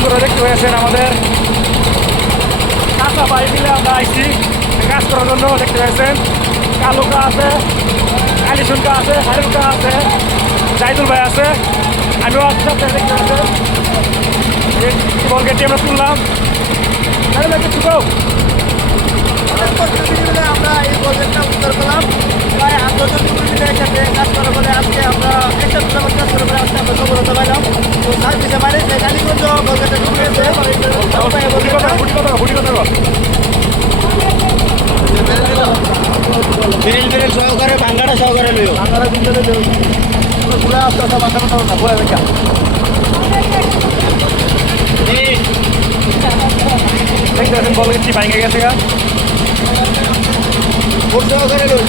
বন্ধুরা দেখতে পেয়েছেন আমাদের কাঁচা ভাই মিলে আমরা আইছি কাজ করার জন্য। দেখতে পেয়েছেন কালুকা আছে, কালিশুনকা আছে, হারুকা আছে, জাইদুল ভাই আছে, আমিও আসতে দেখতে পেয়েছেন বলগেটি আমরা তুললাম। আমরা এই প্রজেক্টটা উত্তর পেলাম প্রায় 8-10 মিলে একসাথে কাজ করার ফলে আজকে আমরা একটা কাজ করার পরে আজকে আমরা সফলতা পাইলাম। তো সার্ভিসে বাইরে যে গাড়িগঞ্জ প্রজেক্টটা ঢুকে গেছে বেরেল সহকারে ভাঙ্গাটা সহকারে লইও ভাঙ্গাটা কিন্তু ঘুরে আসতে আসা ভাঙ্গা কথা না ঘুরে দেখা দেখতে পাচ্ছেন বলগেটি ভাঙে গেছে গা সহকারে লই